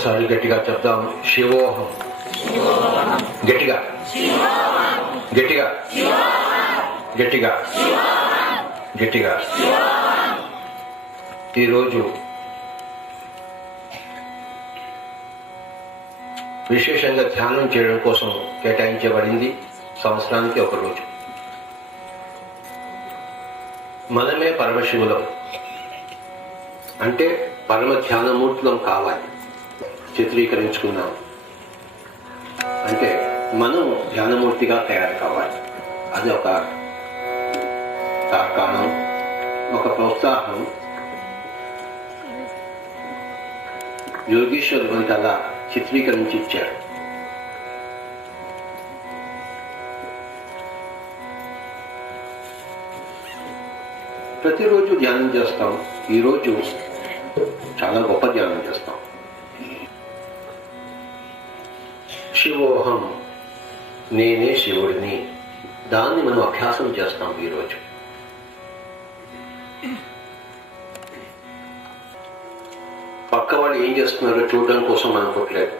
ఒకసారి గట్టిగా చెప్దాం. శివోహం. గట్టిగా. గట్టిగా. గట్టిగా. గట్టిగా. ఈరోజు విశేషంగా ధ్యానం చేయడం కోసం కేటాయించబడింది సంవత్సరానికి ఒక రోజు. మనమే పరమశివులం. అంటే పరమ ధ్యానమూర్తులం కావాలి. చిత్రీకరించుకున్నాం. అంటే మనం ధ్యానమూర్తిగా తయారు కావాలి. అది ఒక తార్కాణం ఒక ప్రోత్సాహం. యోగేశ్వర్ మనకి అలా చిత్రీకరించి ఇచ్చారు ప్రతిరోజు ధ్యానం చేస్తాం. ఈరోజు చాలా గొప్ప ధ్యానం చేస్తాం. శివోహం. నేనే శివుడిని. దాన్ని మనం అభ్యాసం చేస్తాం ఈరోజు. పక్క వాళ్ళు ఏం చేస్తున్నారో చూడడం కోసం మనం పుట్టలేదు.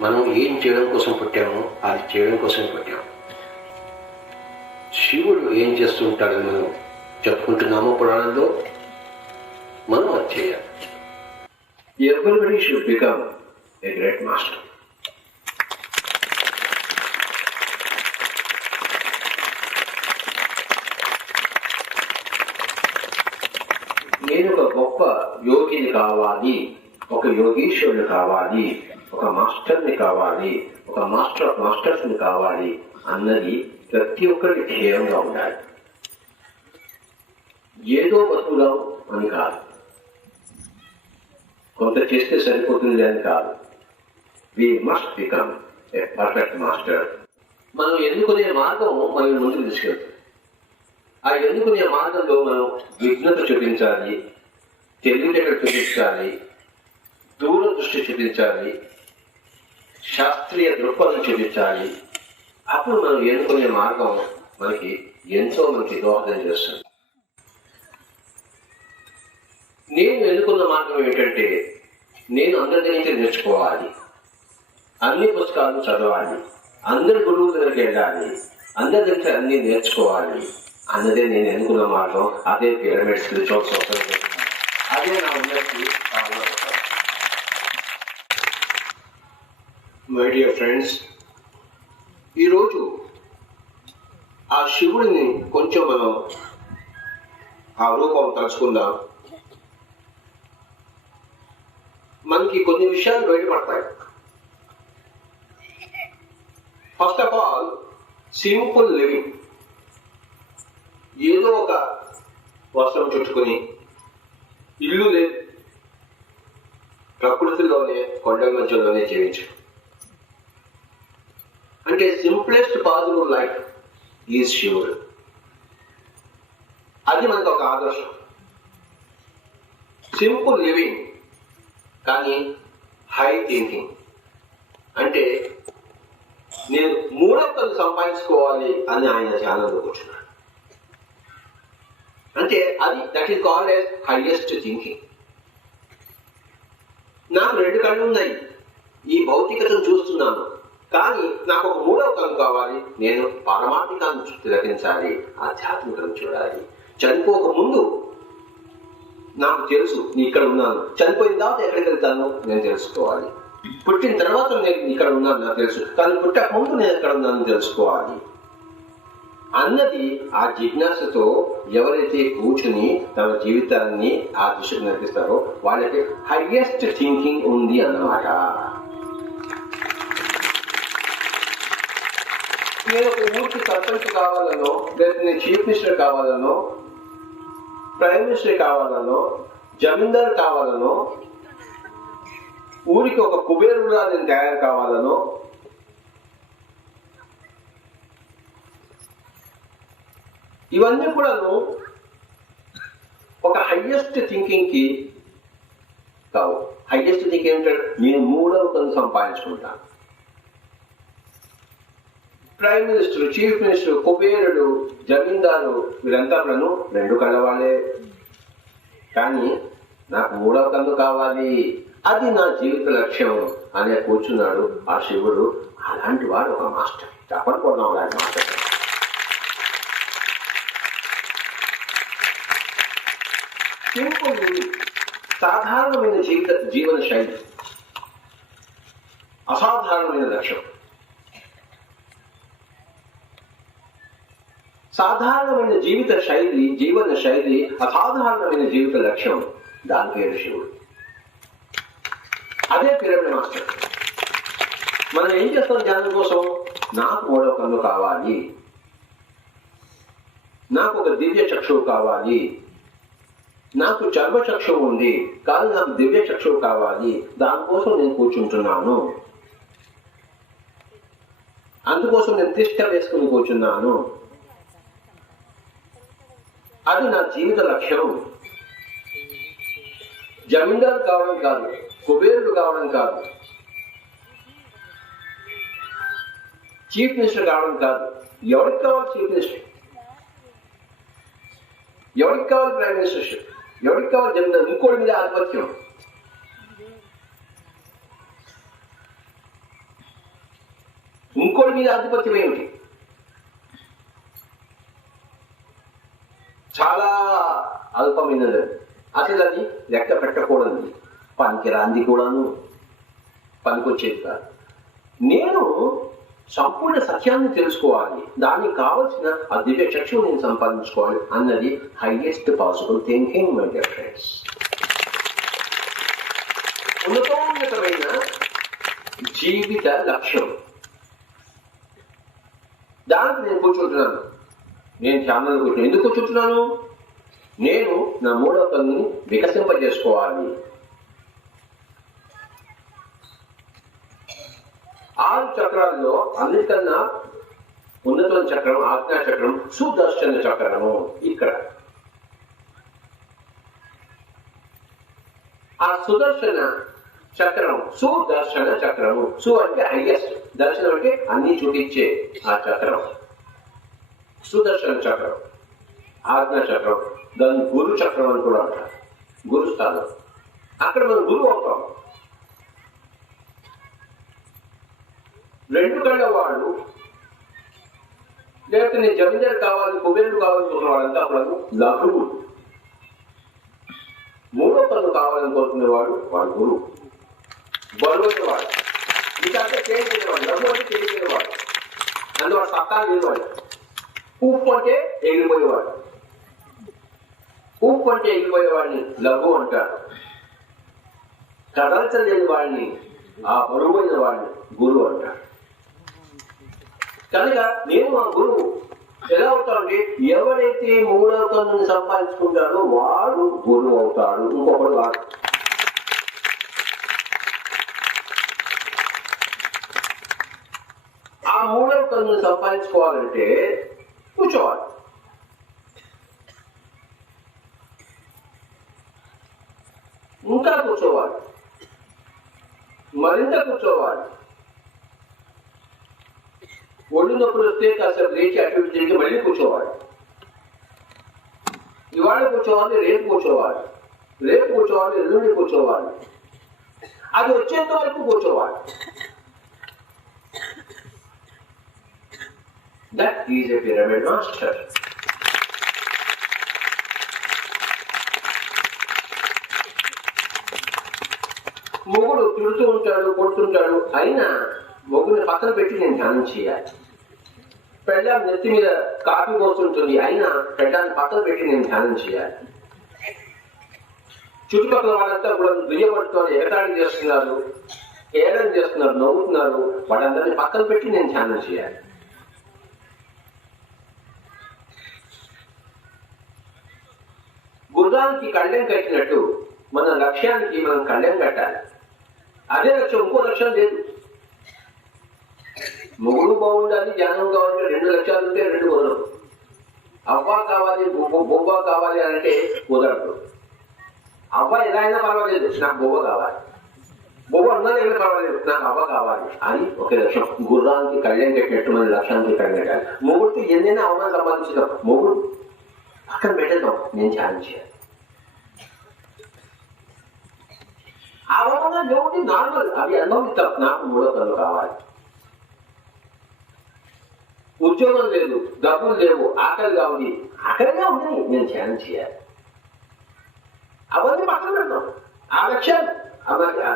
మనం ఏం చేయడం కోసం పుట్టామో అది చేయడం కోసం పుట్టాము శివుడు ఏం చేస్తుంటాడని మనం చెప్పుకుంటున్నామో పురాణంలో? మనం అది చేయాలి. Everybody should become a great master నేను ఒక గొప్ప యోగిని కావాలి ఒక యోగీశ్వరుని కావాలి ఒక మాస్టర్ని కావాలి ఒక మాస్టర్ ఆఫ్ మాస్టర్స్ని కావాలి అన్నది ప్రతి ఒక్కరికి ధ్యేయంగా ఉండాలి. ఏదో బతుకుదాం అని కాదు. కొంత చేస్తే సరిపోతుంది అని కాదు. We must become a perfect master మనం ఎన్నుకునే మార్గం మనం ముందుకు తీసుకెళ్తాం ఆ ఎన్నుకునే మార్గంలో మనం విఘ్నత చూపించాలి తెలివితేటలు చూపించాలి దూరదృష్టి చూపించాలి శాస్త్రీయ దృక్పథం చూపించాలి. అప్పుడు మనం ఎన్నుకునే మార్గం మనకి ఎంతో మనకి దోహదం చేస్తుంది. నేను ఎన్నుకున్న మార్గం ఏంటంటే నేను అందరి దగ్గర నేర్చుకోవాలి. అన్ని పుస్తకాలు చదవాలి. అందరి గురువు దగ్గరికి వెళ్ళాలి. అందరి దగ్గర అన్ని నేర్చుకోవాలి. అన్నదే నేను ఎన్నుకున్న మార్గం అదే పిరమిడ్ స్పిరిచువల్ సొసైటీ అదే నా అందరికీ మై డియర్ ఫ్రెండ్స్ ఈరోజు ఆ శివుడిని కొంచెం మనం ఆ రూపం తలుచుకుందాం. మనకి కొన్ని విషయాలు బయటపడతాయి. First of all simple living ఏదో ఒక వస్త్రం చుట్టుకుని ఇల్లు లేదు ప్రకృతిలోనే కొండ మధ్యలోనే జీవించు అంటే సింప్లెస్ట్ పాసిబుల్ లైఫ్ ఈజ్ శివుడు అది మనకు ఒక ఆదర్శం. సింపుల్ లివింగ్ కానీ హై థింకింగ్ అంటే నేను మూడొక్కలు సంపాదించుకోవాలి అని ఆయన ధ్యానంలో కూర్చున్నాడు. అంటే అది that is called as highest thinking నాకు రెండు కళ్ళు ఉన్నాయి. ఈ భౌతికతను చూస్తున్నాను. కానీ నాకు ఒక మూడవ కళ్ళు కావాలి. నేను పారమార్థికాన్ని తిలకించాలి ఆధ్యాత్మికను చూడాలి. చనిపోక ముందు నాకు తెలుసు నీ ఇక్కడ ఉన్నాను. చనిపోయిన తర్వాత ఎక్కడికి వెళ్తాను? నేను తెలుసుకోవాలి. పుట్టిన తర్వాత నేను ఇక్కడ ఉన్నాను నాకు తెలుసు. కానీ పుట్టక ముందు నేను ఎక్కడ ఉన్నాను? తెలుసుకోవాలి. అన్నది ఆ జిజ్ఞాసతో ఎవరైతే కూర్చుని తమ జీవితాన్ని ఆ దిశకు నడిపిస్తారో వాళ్ళకి హయ్యెస్ట్ థింకింగ్ ఉంది అన్నమాట. నేను ఒక ఊరికి సర్పంచ్ కావాలనో లేదా నేను చీఫ్ మినిస్టర్ కావాలనో ప్రైమ్ మినిస్టర్ కావాలనో జమీందార్ కావాలనో ఊరికి ఒక కుబేరు నేను తయారు కావాలనో ఇవన్నీ కూడాను ఒక హైయెస్ట్ థింకింగ్కి కావు. హైయెస్ట్ థింకింగ్ ఏమిటంటే నేను మూడవ కను సంపాదించుకుంటాను ప్రైమ్ మినిస్టర్ చీఫ్ మినిస్టర్ కుబేరుడు జమీందారు వీరంతా కూడాను రెండు కళ్ళ కానీ నాకు మూడవ కన్ను కావాలి. అది నా జీవిత లక్ష్యం అనే కూర్చున్నాడు ఆ శివుడు. అలాంటి వాడు ఒక మాస్టర్. చెప్పకపోవడం అలాంటి మాస్టర్. సింపుల్ సాధారణమైన జీవిత జీవన శైలి అసాధారణమైన లక్ష్యం సాధారణమైన జీవిత శైలి జీవన శైలి అసాధారణమైన జీవిత లక్ష్యం దాని పేరు శివుడు అదే పిరమిడ్ మాస్టర్ మనం ఏం చేస్తాం ధ్యానం కోసం నాకు మూడవ కన్ను కావాలి నాకు ఒక దివ్య చక్షువు కావాలి నాకు చర్మ చక్షువు ఉంది. కానీ నాకు దివ్య చక్షువు కావాలి. దానికోసం నేను కూర్చుంటున్నాను. అందుకోసం నేను తిష్ట వేసుకుని కూర్చున్నాను. అది నా జీవిత లక్ష్యం. జమీందారు కావడం కాదు కుబేరుడు కావడం కాదు. చీఫ్ మినిస్టర్ కావడం కాదు. ఎవరికి కావాలి చీఫ్ మినిస్టర్? ఎవరికి కావాలి ప్రైమ్ మినిస్టర్షిప్? ఎవరికి కావాలి జమీందారు ఇంకోటి మీద ఆధిపత్యం ఇంకోటి మీద ఆధిపత్యం ఏమిటి? చాలా అల్పమైనది. అసలు అది లెక్క పెట్టకూడదు. పనికిరాంది కూడాను. పనికొచ్చేది కాదు. నేను సంపూర్ణ సత్యాన్ని తెలుసుకోవాలి. దానికి కావలసిన ఆ దివ్య చక్షువు నేను సంపాదించుకోవాలి అన్నది highest possible thinking my dear friends ఉన్నతోన్నతమైన జీవిత లక్ష్యం. దానికి నేను కూర్చుంటున్నాను. నేను ధ్యానంలో కూర్చున్నాను. ఎందుకు కూర్చుంటున్నాను? నేను నా మూడవ కన్నుని వికసింపజేసుకోవాలి. చక్రాల్లో అన్నిటికన్నా ఉన్నతమైన చక్రం ఆజ్ఞా చక్రం సుదర్శన చక్రము ఇక్కడ. ఆ సుదర్శన చక్రం సుదర్శన చక్రము సు అంటే హైయెస్ట్ దర్శనం అంటే అన్ని చూపించే ఆ చక్రం. సుదర్శన చక్రం ఆజ్ఞా చక్రం దాన్ని గురు చక్రం అని కూడా అంటారు. గురు స్థానం. అక్కడ మనం గురువు అవుతాం. రెండు కళ్ళ వాళ్ళు లేకపోతే నేను జమీందారు కావాలి కుబేరుడు కావాలనుకున్న వాళ్ళంతా అప్పుడు లఘువు. మూడో పనులు కావాలని కోరుకునేవాడు వాడు గురువు. బరువైన వాడు ఇంకంటే చేయగలిగేవాడు లఘు అంటే చేయగలిగేవాడు అందువల్ల సత్తా లేనివాడు. ఉప్పు అంటే ఎగిరిపోయేవాడు. ఉప్పు అంటే ఎగిరిపోయేవాడిని లఘు అంటాడు కదల్చలేని వాడిని ఆ బరువైన వాడిని గురువు అంటాడు కనుక నేను మా గురువు ఎలా అవుతాడంటే ఎవరైతే మూడవ కన్నుని సంపాదించుకుంటాడో వాడు గురువు అవుతాడు. ఇంకొకడు వాడు ఆ మూడవ కన్నుని సంపాదించుకోవాలంటే కూర్చోవాలి. ఇంకా కూర్చోవాలి. మరింత కూర్చోవాలి. ఒళ్ళు నొప్పులు వస్తే కాసేపు లేచి అటు తిరిగి మళ్ళీ కూర్చోవాలి. ఇవాళ కూర్చోవాలి రేపు కూర్చోవాలి. రేపు కూర్చోవాలి ఎల్లుండి కూర్చోవాలి. అది వచ్చేంత వరకు కూర్చోవాలి. That is a pyramid master మొగుడు తిడుతూ ఉంటాడు కొడుతుంటాడు అయినా మొగుడిని పక్కన పెట్టి నేను ధ్యానం చేయాలి. పెళ్ళాం నెత్తి మీద కాఫీ పోస్తుంటుంది అయినా పెళ్ళాన్ని పక్కన పెట్టి నేను ధ్యానం చేయాలి. చుట్టుపక్కల వాళ్ళంతా కూడా దుయ్యబడుతున్నారు ఎగతాళి చేస్తున్నారు ఏడం చేస్తున్నారు నవ్వుతున్నారు. వాళ్ళందరినీ పక్కన పెట్టి నేను ధ్యానం చేయాలి. గుర్రానికి కళ్ళెం కట్టినట్టు మన లక్ష్యానికి మనం కళ్ళెం కట్టాలి. అదే లక్ష్యం ఇంకో లక్ష్యం లేదు. మొగుడు బాగుండాలి జ్ఞానం కావాలంటే రెండు లక్ష్యాలు ఉంటే రెండు కుదరదు అవ్వ కావాలి బొబ్బ కావాలి అని అంటే కుదరదు. అవ్వ ఎలా అయినా పర్వాలేదు నాకు బొబ్బ కావాలి. బొబ్బ ఉన్నదైనా పర్వాలేదు నాకు అవ్వ కావాలి అని ఒక లక్ష్యం గుర్రానికి కళ్యాణ్ కట్టినట్టు మన లక్ష్యానికి కళ్యాణ్ మొగుడికి ఎన్నైనా అవమానం సంపాదించుదాం మొగుడు పక్కన పెట్టేద్దాం నేను ఛాలెంజ్ చేయాలి. అవమానం వరంగా దేవుడి నార్మల్ అవి అనుభవిస్తాం నాకు మూడో తను కావాలి. ఉద్యోగం లేదు డబ్బులు లేవు ఆకలి కావాలి ఆకలిగా ఉంది నేను ధ్యానం చేయాలి. అవన్నీ పక్కన పెడతాం. ఆ లక్ష్యాలు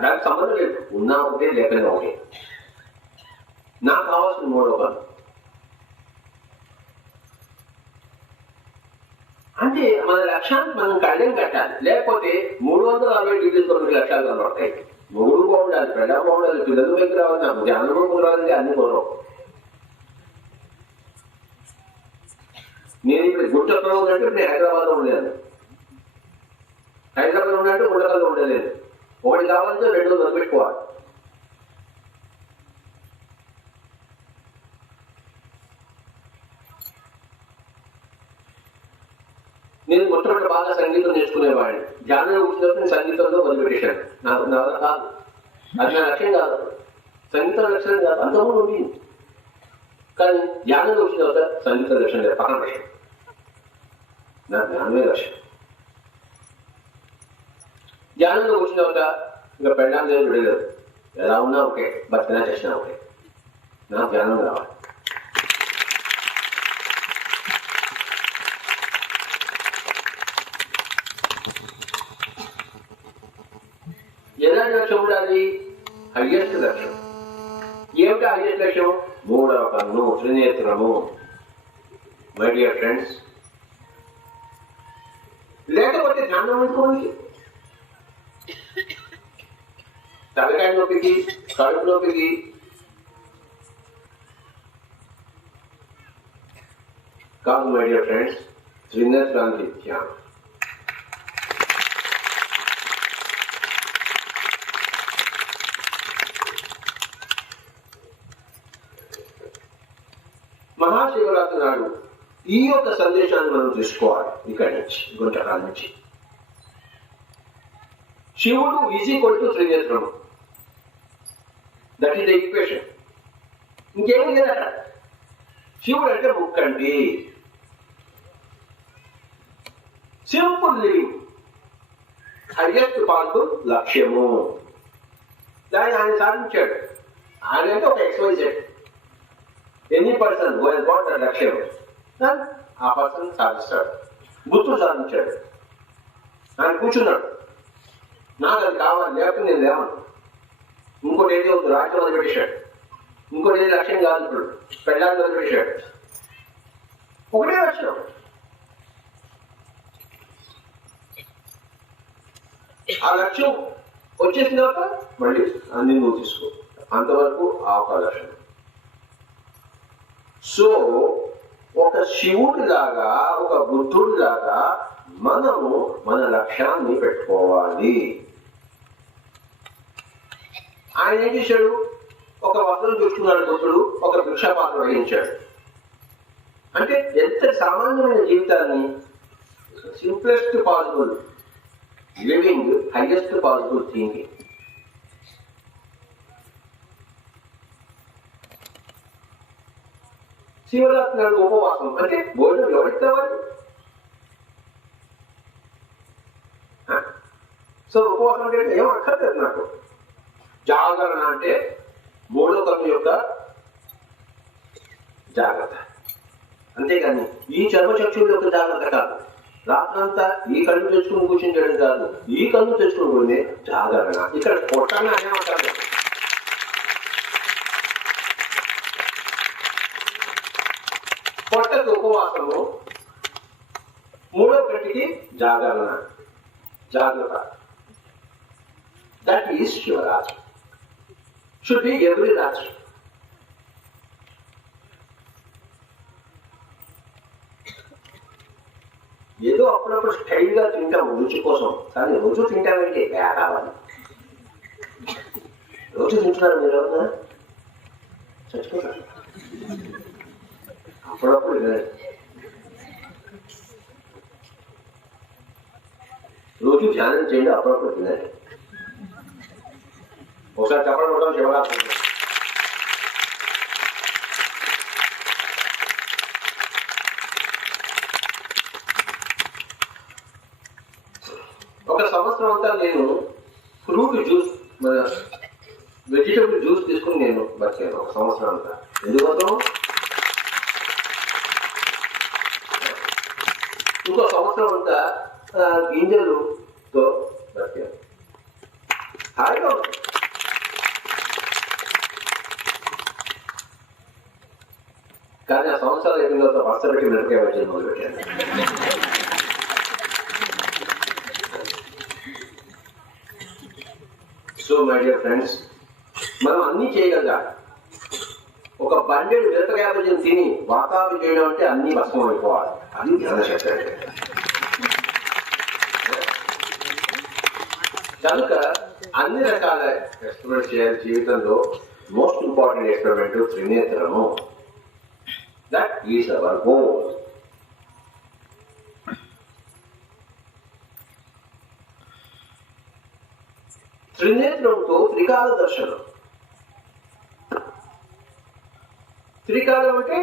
దానికి సంబంధం లేదు. ఉన్నా ఒకటే లేకుండా ఒకటే నాకు కావాల్సిన మూడో పని అంటే మన లక్ష్యానికి మనం కళ్యాణ్ కట్టాలి. లేకపోతే మూడు వందల అరవై డిగ్రీలు తొమ్మిది లక్షలు కనబడతాయి. మూడు బాగుండాలి ప్రజా బాగుండాలి పిల్లలు పైకి రావాలి నాకు జ్ఞానం రావాలి అన్ని కొనవు. నేను ఇక్కడ గుంటూరులో ఉన్నట్టు నేను హైదరాబాద్లో ఉండలేదు. హైదరాబాద్లో ఉన్నట్టు గుంటకల్లో ఉండలేదు. ఒకటి కావాలంటే రెండు వదిలిపెట్టుకోవాలి. నేను మొట్టమొదటి బాగా సంగీతం నేర్చుకునేవాడిని. ధ్యానం వచ్చినప్పుడు నేను సంగీతంలో వదిలిపెట్టేశాను. నాకు నా కాదు. అది నా లక్ష్యం కాదు. సంగీతం లక్ష్యం కాదు. అంతకుముందు ఉంది. కానీ ధ్యానం వచ్చిన తర్వాత సంగీతం లక్ష్యం లేదు. పక్కన పెట్టాను నా జ్ఞానమే లక్ష్యం ధ్యానంలో వచ్చిన తర్వాత ఇంకా పెళ్ళాం లేదు విడలేదు ఎలా ఉన్నా ఓకే బతికినా చేసినా ఓకే నా ధ్యానం రావాలి ఎలాంటి లక్ష్యం ఉండాలి హయ్యెస్ట్ లక్ష్యం ఏమిటి హయ్యెస్ట్ లక్ష్యం మూడవ కన్ను త్రినేత్రము మై డియర్ ఫ్రెండ్స్ లేకపోతే ధ్యానం అనుకోండి తలకాయ నొప్పికి కడుపు నొప్పికి కాదు my dear friends Srinath Gandhi ధ్యానం మహాశివరాత్రి నాడు ఈ యొక్క సందేశాన్ని మనం తీసుకోవాలి. ఇక్కడి నుంచి గుంటకాల నుంచి. శివుడు ఈజ్ ఈక్వల్ టు త్రినేత్రం దట్ ఈస్ ద ఈక్వేషన్ ఇంకేం లేదట శివుడు అంటే ముక్కండి సింపుల్ లివింగ్ హైయెస్ట్ పాయింట్ లక్ష్యము. దాన్ని ఆయన సాధించాడు. ఆయన అంటే ఒక XYZ any person who has లక్ష్యం ఆ పర్సన్ సాధిస్తాడు. గుర్తు సాధించాడు. ఆయన కూర్చున్నాడు. నాకు అది కావాలి లేకపోతే నేను లేవను. ఇంకోటి ఏది వద్దు రాజ్యం వదిలిపెట్టేశాడు ఇంకోటి ఏది లక్ష్యం కాదు ఇప్పుడు పెళ్ళాన్ని వదిలిపెట్టాడు ఒకటే లక్ష్యం. ఆ లక్ష్యం వచ్చేసిన తర్వాత మళ్ళీ అన్ని నువ్వు తీసుకో. అంతవరకు ఆ ఒక లక్ష్యం. సో ఒక శివుడి లాగా ఒక బుద్ధుడి లాగా మనము మన లక్ష్యాన్ని పెట్టుకోవాలి. ఆయన ఏం చేశాడు? ఒక వస్త్రం చూసుకున్నాడు బుద్ధుడు ఒక భిక్షాపాత్ర వహించాడు. అంటే ఎంత సామాన్యమైన జీవితాన్ని simplest possible. Living highest possible thinking. Shivratri నాడు ఉపవాసం. అంటే భోజనం ఎవరికి కావాలి? సో ఉపవాసం అంటే ఏం అక్కర్లేదు నాకు. జాగరణ అంటే మూడో యొక్క జాగ్రత్త. అంతేగాని ఈ చర్మచక్షుడు యొక్క జాగ్రత్త కాదు. రాత్రంతా ఈ కళ్ళు తెచ్చుకుని కూర్చొని కాదు. ఈ కళ్ళు తెచ్చుకుని జాగరణ ఇక్కడ పొట్టాన్ని అనేమంటారు పొట్టకు ఉపవాసము మూడో కంటికి జాగరణ. జాగ్రత్త. That is Shivaraju should be every రాత్రి ఏదో అప్పుడప్పుడు స్టైల్గా తింటాం రుచి కోసం కానీ రోజు తింటామంటే బ్యా కావాలి రోజు తింటున్నారు మీరు ఎవరైనా చచ్చిపోతారు అప్పుడప్పుడు వినండి. రోజు ధ్యానం చేయండి అప్పుడప్పుడు తినండి ఒకసారి చెప్పడం కూడా శివరాత్రి ఒక సంవత్సరం అంతా నేను ఫ్రూట్ జ్యూస్ జ్యూస్ తీసుకుని నేను బతికాను ఒక సంవత్సరం అంతా. ఎందుకోసం? ఇంకో సంవత్సరం అంతా గింజలు గింజలుతో బతికాను హాయిగా ఉంది. కానీ ఆ సంవత్సరాలు అయిపోయిన మిరపకాయ మొదలు పెట్టారు సో మై డియర్ ఫ్రెండ్స్ మనం అన్నీ చేయగలగా. ఒక బండెడు మిరపకాయ తిని వాతావరణం చేయడం అంటే అన్ని భస్మం అయిపోవాలి. అన్ని ధ్యాన కనుక అన్ని రకాల ఎక్స్పెరిమెంట్ చేయాలి. జీవితంలో మోస్ట్ ఇంపార్టెంట్ ఎక్స్పెరిమెంట్ త్రినేత్రము. That is our goal. త్రినేత్రంతో త్రికాల దర్శనం. త్రికాలం అంటే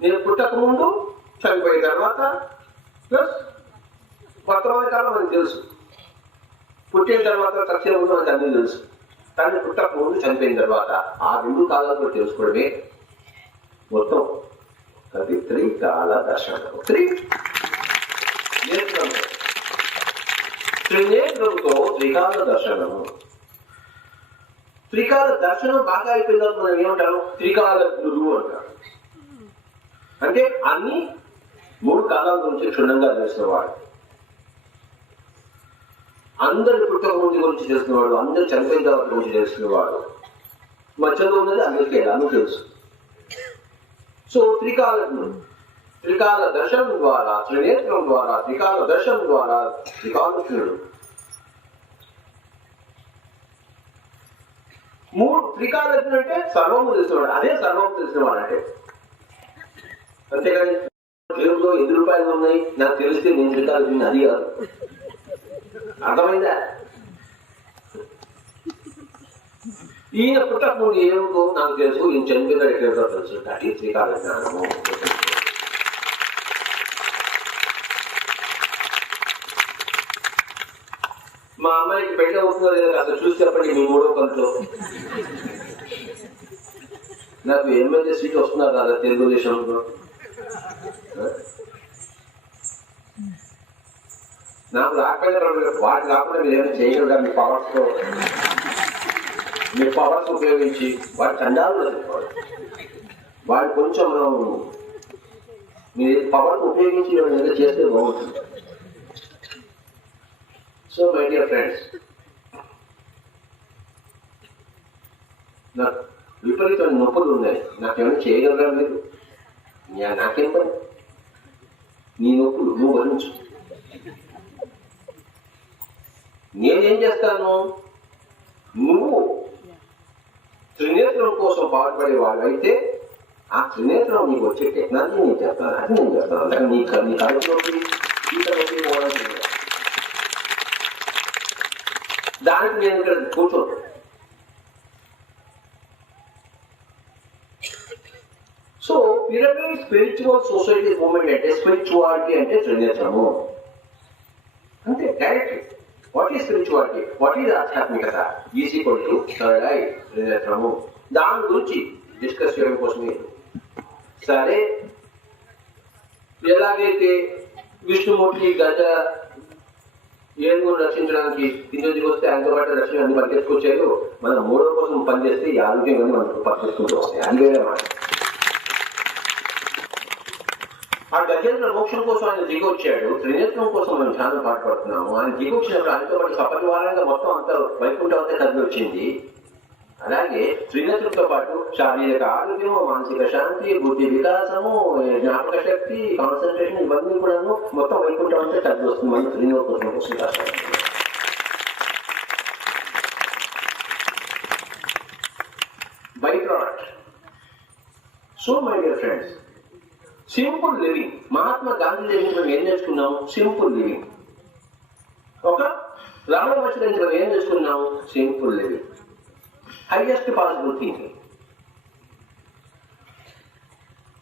నేను పుట్టక ముందు చనిపోయిన తర్వాత ప్లస్ వర్తమాన కాలం మనకు తెలుసు. పుట్టిన తర్వాత తక్షణ ముందు మనకు అన్నీ తెలుసు. కానీ పుట్టక ముందు చనిపోయిన తర్వాత ఆ రెండు కాలాలు తెలుసుకోవడమే మొత్తం. త్రికాల దర్శనం త్రి. నేత్రంతో త్రినేత్రంతో త్రికాల దర్శనము. త్రికాల దర్శనం బాగా అయిపోయినప్పుడు మనం ఏమంటారు త్రికాల గురువు అంటారు అంటే అన్ని మూడు కాలాల గురించి క్షుణ్ణంగా తెలిసినవాడు అందరి పుట్టక ముందు గురించి తెలిసినవాడు అందరు చనిపోయిన తర్వాత గురించి తెలిసినవాడు మధ్యలో ఉన్నది అందరికీ ఎలానో తెలుసు సో త్రికాల త్రికాల దర్శనం ద్వారా త్రినేత్రం ద్వారా త్రికాల దర్శనం ద్వారా త్రికాలుడు మూడు త్రికాలజ్ఞుడు అంటే సర్వము తెలిసినవాడు అదే సర్వము తెలిసినవాడు అంటే. అంతేకాని జేబులో ఎన్ని రూపాయలు ఉన్నాయి? నాకు తెలిస్తే నేను త్రికాలజ్ఞుని అది కాదు అర్థమైందా? ఈయన పుట్టకముందు ఏమిటో నాకు తెలుసు ఈయన చనిపోయిన ఎక్కడో తెలుసు. అది శ్రీకాల జ్ఞానము మా అమ్మాయికి పెళ్ళి అవుతుందో లేదో అసలు చూసి చెప్పండి మీ మూడో కంట్లో నాకు ఎమ్మెల్యే సీట్ వస్తున్నారు కదా తెలుగుదేశంలో. నాకు రాకపోయినా పర్వాలేదు. వాటి కాకుండా మీరు ఏమైనా చేయగలరా? మీ పవర్స్లో మీ పవర్స్ ఉపయోగించి వాటి చండాలు వాడు కొంచెం మనం మీ పవర్స్ ఉపయోగించి ఏమైనా చేస్తే బాగుంటుంది. సో మై డియర్ ఫ్రెండ్స్ నాకు విపరీతమైన నొప్పులు ఉన్నాయి. నాకేమైనా చేయగలరా మీరు? నాకేం పని? నీ నొప్పులు నువ్వు భరించు. నేనేం చేస్తాను? త్రినేత్రం కోసం పాటుపడే వాళ్ళైతే ఆ త్రినేత్రం నీకు వచ్చే టెక్నాలజీ నేను చెప్తాను అది నేను చెప్తాను అలాగే నీ క- నీ కడుపులోకి ఈతలోకి పోవడానికి లేదు. దానికి నేను ఇక్కడ కూర్చోను so pyramid spiritual society movement అంటే స్పిరిచువాలిటీ అంటే త్రినేత్రము అంతే direct what is spirituality? What is ఆధ్యాత్మికత? ఈజ్ ఈక్వల్ టు థర్డ్ దాని గురించి డిస్కస్ చేయడం కోసమే సరే. ఎలాగైతే విష్ణుమూర్తి గజ ఏనుగును రక్షించడానికి కిందకి వస్తే ఆయనతో పాటు రక్షణ అన్ని పరిగెత్తుకొచ్చారు మనం మూడో కోసం పనిచేస్తే ఈ ఆరోగ్యం అన్ని మనకు పరిగెత్తుకుంటూ వస్తాయి అది మాట. ఆ గజేంద్ర మోక్షం కోసం ఆయన దిగి వచ్చాడు. త్రినేత్రం కోసం మనం ధ్యానం పాటుపడుతున్నాము ఆయన దిగి వచ్చినప్పుడు ఆయనతో పాటు సపరివారంగా మొత్తం అంతా వైకుంఠం అంతా కదిలి వచ్చింది. అలాగే త్రినేత్రంతో పాటు శారీరక ఆరోగ్యము మానసిక శాంతి బుద్ధి వికాసము జ్ఞాపక శక్తి కాన్సన్ట్రేషన్ ఇవన్నీ కూడాను మొత్తం వైకుంఠం అంతా కదిలి వస్తుంది. మనం త్రినేత్రం కోసం రాశారు. By product so my dear friends simple living Mahatma Gandhi దగ్గర మనం ఏం నేర్చుకున్నాం? సింపుల్ లివింగ్ ఒక రామ మహర్షి దగ్గర మనం ఏం నేర్చుకున్నాం? Simple living highest possible thinking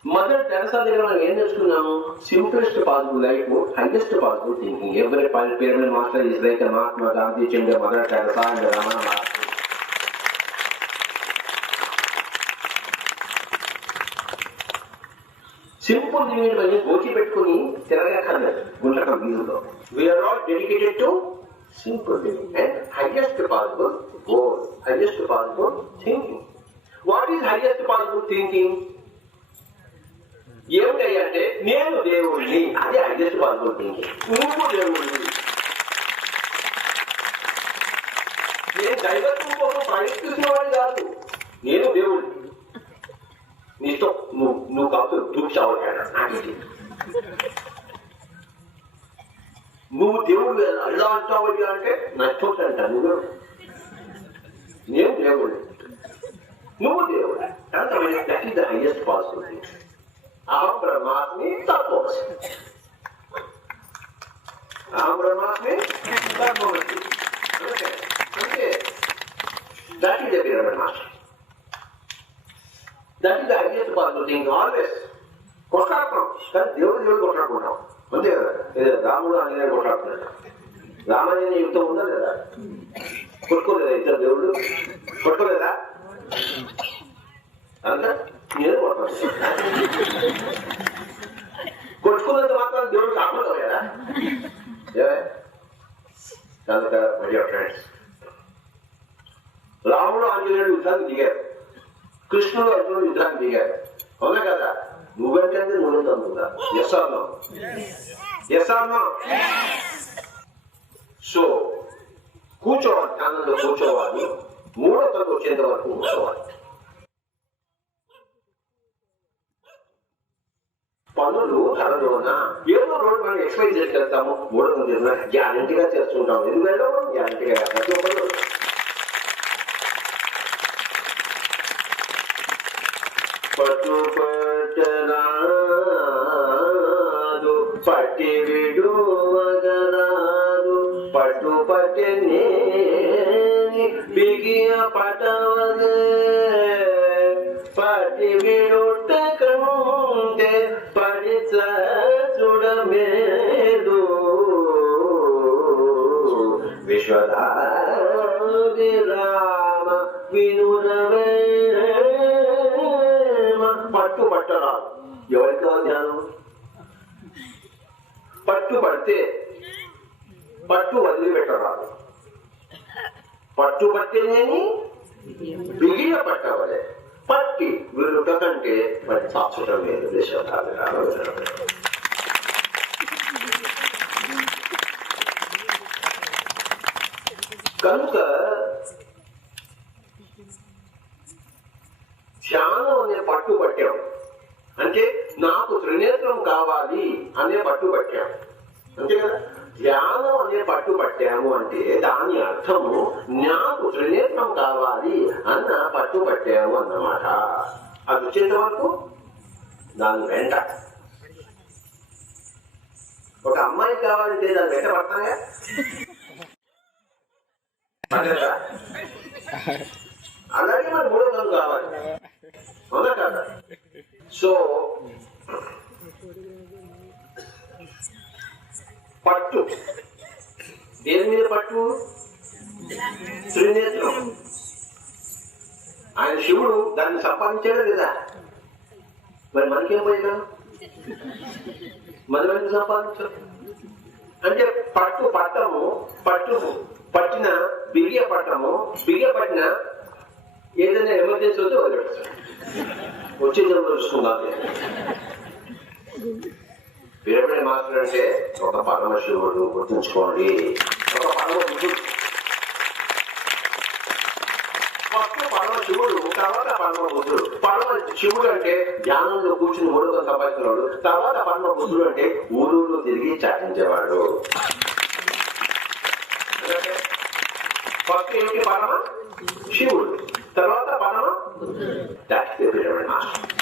Mother Teresa దగ్గర మనం ఏం నేర్చుకున్నాము? Simplest possible life highest possible thinking ఎవరి pyramid master is like Mahatma Gandhi Chandra Mother Teresa and Ramana simple living అని గోచి పెట్టుకుని తిరగక్కర్లేదు గుంటక వీధుల్లో we are not dedicated to simple living and highest possible goal highest possible thinking what is highest possible thinking ఏమిటంటే నేను దేవుడిని అదే హైయెస్ట్ పాసిబుల్ థింకింగ్ నువ్వు దేవుడిని నేను దైవత్వం కోసం ప్రయత్నిస్తున్నవాడిని కాదు. నేను దేవుడిని నీతో నువ్వు నువ్వు కాదు దూక్షావు నువ్వు దేవుడు ఎలా అంటావు అయ్యా అంటే నచ్చోట్ అంట నువ్వు నేను దేవుడు నువ్వు దేవుడు అర్థమైంది that is the highest possibility అహం బ్రహ్మాస్మి తత్వమసి అహం బ్రహ్మాస్మి తత్వమసి అంటే అంటే that is the pyramid master that is the highest possible always కొట్లాడుతున్నాం కానీ దేవుడు దేవుడు కొట్లాడుకుంటాం. అంతే కదా? ఏదో రాముడు ఆంజనేయుడు కొట్లాడుతున్నాడు. రామాంజనేయ యుద్ధం ఉందా లేదా? కొట్టుకోలేదా ఇద్దరు దేవుడు కొట్టుకోలేదా? అంతా? నేను కొట్లాడు కొట్టుకున్నంత మాత్రం దేవుడు కాకుండా కదా కనుక మరి ఫ్రెండ్స్ రాముడు ఆంజనేయుడు యుద్ధానికి దిగారు. కృష్ణుడు అర్జునుడు యుద్ధానికి దిగారు అవునా కదా? నువ్వంటే నువ్వు అనుకుందా ఎస్ అన్నా ఎస్ అన్నా సో కూర్చోవాలి ధ్యానంలో కూర్చోవాలి మూడో తరగతి వచ్చేంత వరకు కూర్చోవాలి. పనులు తనలోన ఏదో రోజు మనం ఎక్స్ప్లెయిన్ చేసుకెళ్తాము మూడో తరగతి గ్యారంటీగా చేస్తుంటాం ఎందుకంటే మనం గ్యారంటీగా ప్రతి ఒక్కరు పట్టు పట్టరాదు పట్టి విడువగరాదు పట్టు పట్టని బిగియ పటవదే. పట్టి విడుట కంటే పడిచ చూడమేదు విశ్వధారి రామ వినురవే పట్టు పట్టరాదు ఎవరికి కావాలి ధ్యానం పట్టు పడితే పట్టు వదిలిపెట్టరాదు పట్టు పట్టేనేని బిగిన పట్టవలే పట్టి విరుట కంటే మరి చాచడం లేదు విశ్వధారి రామ వినురవే. కనుక ధ్యానం అనే పట్టు పట్టాం అంటే నాకు త్రినేత్రం కావాలి అనే పట్టు పట్టాము. అంతే కదా? ధ్యానం అనే పట్టు పట్టాము అంటే దాని అర్థము నాకు త్రినేత్రం కావాలి అన్న పట్టు పట్టాము అన్నమాట. అది వచ్చేంత వరకు? దాని వెంట. ఒక అమ్మాయి కావాలంటే దాని వెంట పడతాగా అలాగే మరి మూడో కావాలి. సో పట్టు. దేని మీద పట్టు? త్రినేత్రం. ఆయన శివుడు దాన్ని సంపాదించాడు లేదా? మరి మనకేం పోయినా మనం ఎందుకు సంపాదించాం? అంటే పట్టు పట్టము పట్టు పట్టిన బిగియ పట్టము బిగియ పట్టిన ఏదైనా ఎమర్జెన్సీ వస్తే వదిలేస్తాం. వచ్చిందని చూసుకుందాం. అంటే ఒక పరమశివుడు గుర్తుంచుకోండి. ఒక పరమశివుడు ఫస్ట్ పరమ శివుడు తర్వాత పరమ బుద్ధుడు. పరమ శివుడు అంటే ధ్యానంలో కూర్చుని మూడుగా సంపాదించినవాడు తర్వాత పరమ బుద్ధుడు అంటే ఊరూరులో తిరిగి చాటించేవాడు. ఫస్ట్ ఏమిటి పరమ శివుడు. తర్వాత పరమ దాట్స్ మాస్టర్